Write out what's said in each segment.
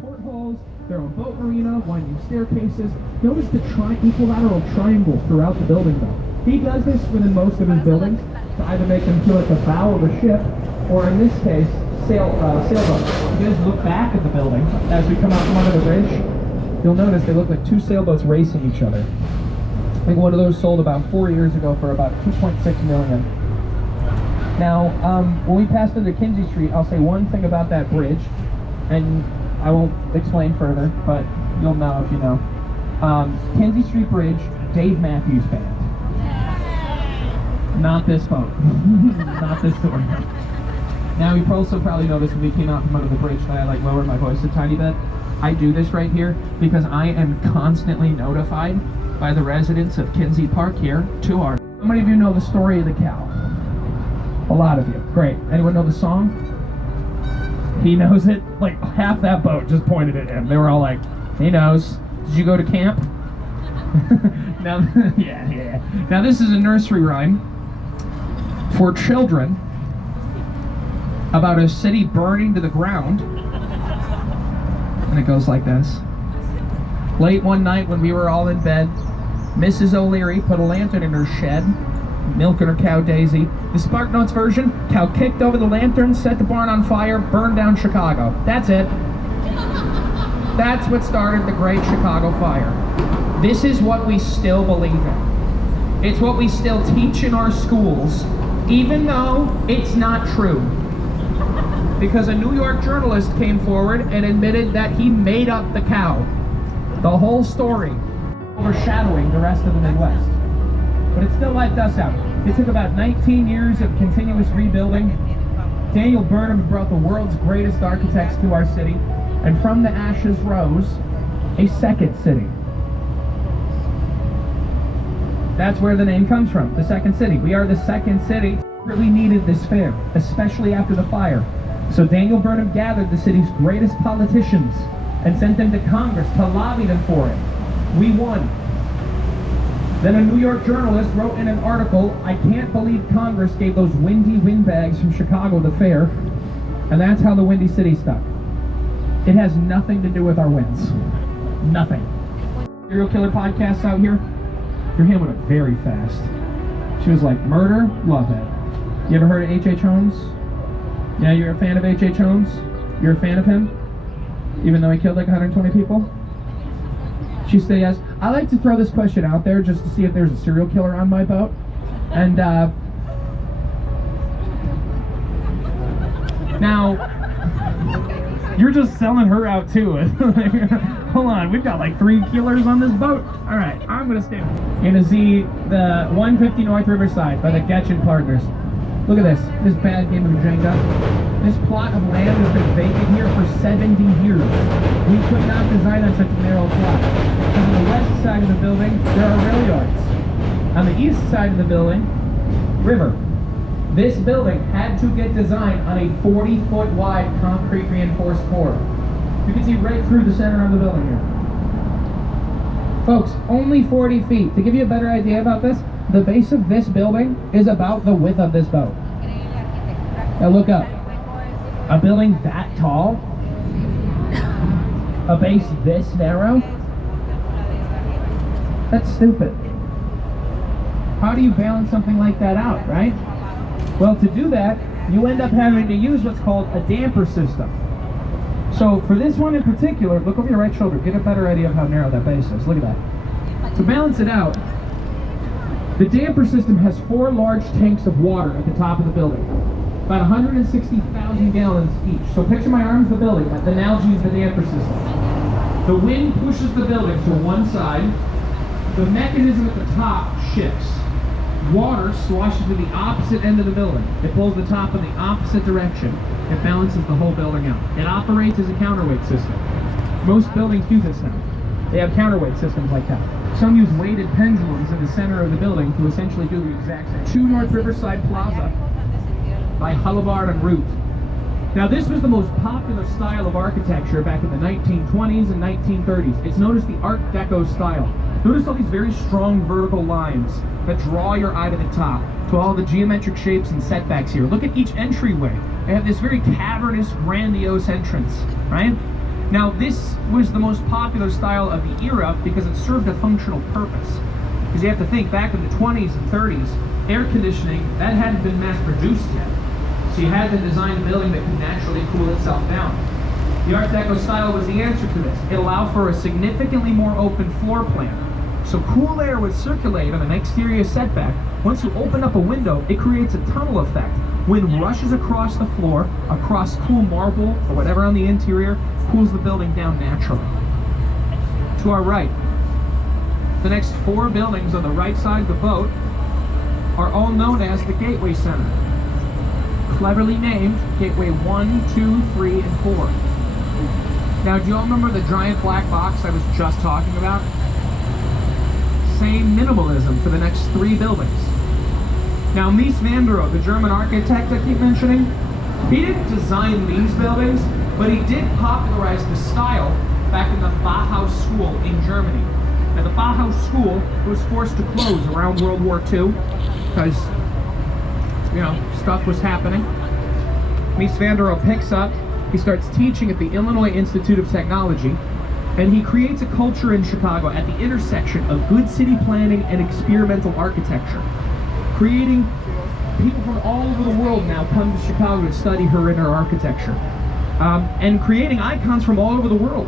portholes, their own boat marina, winding staircases. Notice the equilateral triangle throughout the building though. He does this within most of his buildings to either make them feel like the bow of a ship, or in this case, sailboats. If you guys look back at the building as we come out from under the bridge, you'll notice they look like two sailboats racing each other. I think one of those sold about 4 years ago for about $2.6 million. Now, when we passed into Kinsey Street, I'll say one thing about that bridge, and I won't explain further, but you'll know if you know. Kinsey Street Bridge, Dave Matthews Band. Not this boat. Not this story. Now, you also probably noticed when we came out from under the bridge that I lowered my voice a tiny bit. I do this right here because I am constantly notified by the residents of Kinsey Park here to our... How many of you know the story of the cow? A lot of you. Great. Anyone know the song? He knows it. Like half that boat just pointed at him. They were all like, he knows. Did you go to camp? Now, yeah. Now this is a nursery rhyme for children about a city burning to the ground. And it goes like this. Late one night when we were all in bed, Mrs. O'Leary put a lantern in her shed, milking her cow Daisy. The Spark Notes version, cow kicked over the lantern, set the barn on fire, burned down Chicago. That's it. That's what started the Great Chicago Fire. This is what we still believe in. It's what we still teach in our schools, even though it's not true. Because a New York journalist came forward and admitted that he made up the cow. The whole story, overshadowing the rest of the Midwest. But it still wiped us out. It took about 19 years of continuous rebuilding. Daniel Burnham brought the world's greatest architects to our city, and from the ashes rose a second city. That's where the name comes from, the second city. We are the second city. We really needed this fair, especially after the fire. So Daniel Burnham gathered the city's greatest politicians and sent them to Congress to lobby them for it. We won. Then a New York journalist wrote in an article, I can't believe Congress gave those windy windbags from Chicago the fair, and that's how the Windy City stuck. It has nothing to do with our wins. Nothing. Serial killer podcasts out here? Your hand went up very fast. She was like, murder? Love that. You ever heard of H.H. Holmes? Yeah, you're a fan of H.H. Holmes? You're a fan of him? Even though he killed like 120 people? She still asks, I like to throw this question out there just to see if there's a serial killer on my boat. And, now, you're just selling her out too. Hold on, we've got like 3 killers on this boat. All right, I'm gonna stay. You're gonna see the 150 North Riverside by the Getchin Partners. Look at this bad game of Jenga. This plot of land has been vacant here for 70 years. We could not design on such a narrow plot. On the west side of the building, there are rail yards. On the east side of the building, river. This building had to get designed on a 40-foot wide concrete reinforced core. You can see right through the center of the building here. Folks, only 40 feet. To give you a better idea about this, the base of this building is about the width of this boat. Now look up. A building that tall? A base this narrow? That's stupid. How do you balance something like that out, right? Well, to do that, you end up having to use what's called a damper system. So for this one in particular, look over your right shoulder, get a better idea of how narrow that base is. Look at that. To balance it out, the damper system has 4 large tanks of water at the top of the building. About 160,000 gallons each. So picture my arms, the building. The analogy is the damper system. The wind pushes the building to one side. The mechanism at the top shifts. Water sloshes to the opposite end of the building. It pulls the top in the opposite direction. It balances the whole building out. It operates as a counterweight system. Most buildings do this now. They have counterweight systems like that. Some use weighted pendulums in the center of the building to essentially do the exact same. 2 North Riverside Plaza by Hullabard and Root. Now this was the most popular style of architecture back in the 1920s and 1930s. It's known as the Art Deco style. Notice all these very strong vertical lines that draw your eye to the top, to all the geometric shapes and setbacks here. Look at each entryway. They have this very cavernous, grandiose entrance, right? Now, this was the most popular style of the era because it served a functional purpose. Because you have to think, back in the 20s and 30s, air conditioning, that hadn't been mass produced yet. So you had to design a building that could naturally cool itself down. The Art Deco style was the answer to this. It allowed for a significantly more open floor plan. So cool air would circulate on an exterior setback. Once you open up a window, it creates a tunnel effect. Wind rushes across the floor, across cool marble or whatever on the interior, cools the building down naturally. To our right, the next 4 buildings on the right side of the boat are all known as the Gateway Center. Cleverly named Gateway 1, 2, 3, and 4. Now, do you all remember the giant black box I was just talking about? Same minimalism for the next 3 buildings. Now, Mies van der Rohe, the German architect I keep mentioning, he didn't design these buildings, but he did popularize the style back in the Bauhaus School in Germany. Now, the Bauhaus School was forced to close around World War II because, you know, stuff was happening. Mies van der Rohe picks up, he starts teaching at the Illinois Institute of Technology, and he creates a culture in Chicago at the intersection of good city planning and experimental architecture. Creating people from all over the world now come to Chicago to study her and her architecture. And creating icons from all over the world,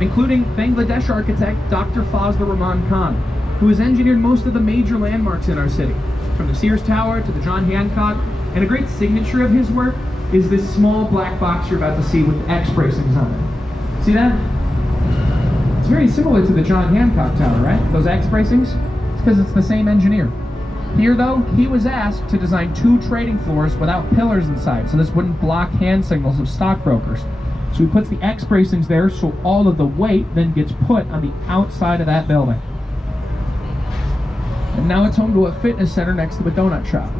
including Bangladesh architect Dr. Fazlur Rahman Khan, who has engineered most of the major landmarks in our city, from the Sears Tower to the John Hancock. And a great signature of his work is this small black box you're about to see with X bracings on it. See that? It's very similar to the John Hancock Tower, right? Those X bracings? It's because it's the same engineer. Here, though, he was asked to design 2 trading floors without pillars inside, so this wouldn't block hand signals of stockbrokers. So he puts the X bracings there, so all of the weight then gets put on the outside of that building. And now it's home to a fitness center next to a donut shop.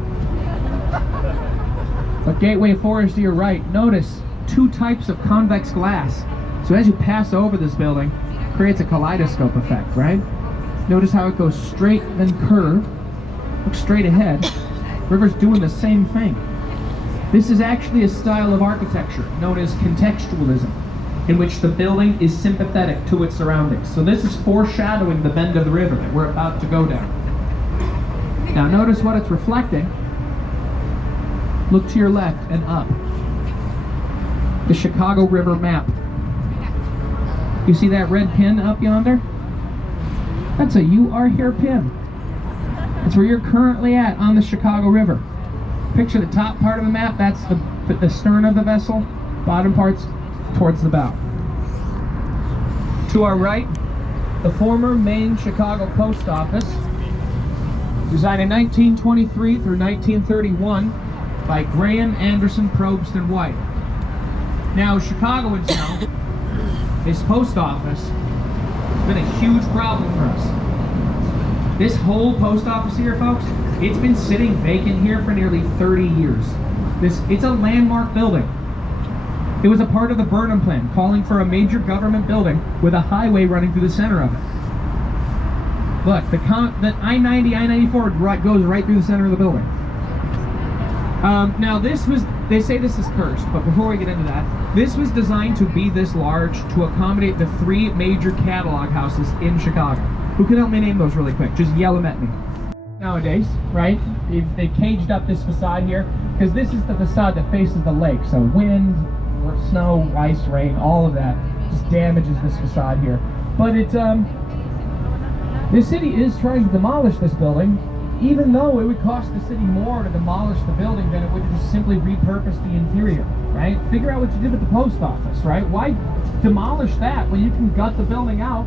But Gateway 4 is to your right. Notice 2 types of convex glass. So as you pass over this building, it creates a kaleidoscope effect, right? Notice how it goes straight, then curve. Look straight ahead. River's doing the same thing. This is actually a style of architecture known as contextualism, in which the building is sympathetic to its surroundings. So this is foreshadowing the bend of the river that we're about to go down. Now notice what it's reflecting. Look to your left and up. The Chicago River map. You see that red pin up yonder? That's a "You Are Here" pin. It's where you're currently at on the Chicago River. Picture the top part of the map, that's the stern of the vessel, bottom part's towards the bow. To our right, the former main Chicago Post Office, designed in 1923 through 1931 by Graham, Anderson, Probst, and White. Now, Chicagoans know this post office has been a huge problem for us. This whole post office here, folks, it's been sitting vacant here for nearly 30 years. It's a landmark building. It was a part of the Burnham Plan, calling for a major government building with a highway running through the center of it. Look, the I-90, I-94 goes right through the center of the building. Now they say this is cursed, but before we get into that, this was designed to be this large to accommodate the 3 major catalog houses in Chicago. Who can help me name those really quick? Just yell them at me. Nowadays, right, they caged up this facade here, because this is the facade that faces the lake, so wind, snow, ice, rain, all of that just damages this facade here. But the city is trying to demolish this building, even though it would cost the city more to demolish the building than it would just simply repurpose the interior, right? Figure out what you did with the post office, right? Why demolish that when you can gut the building out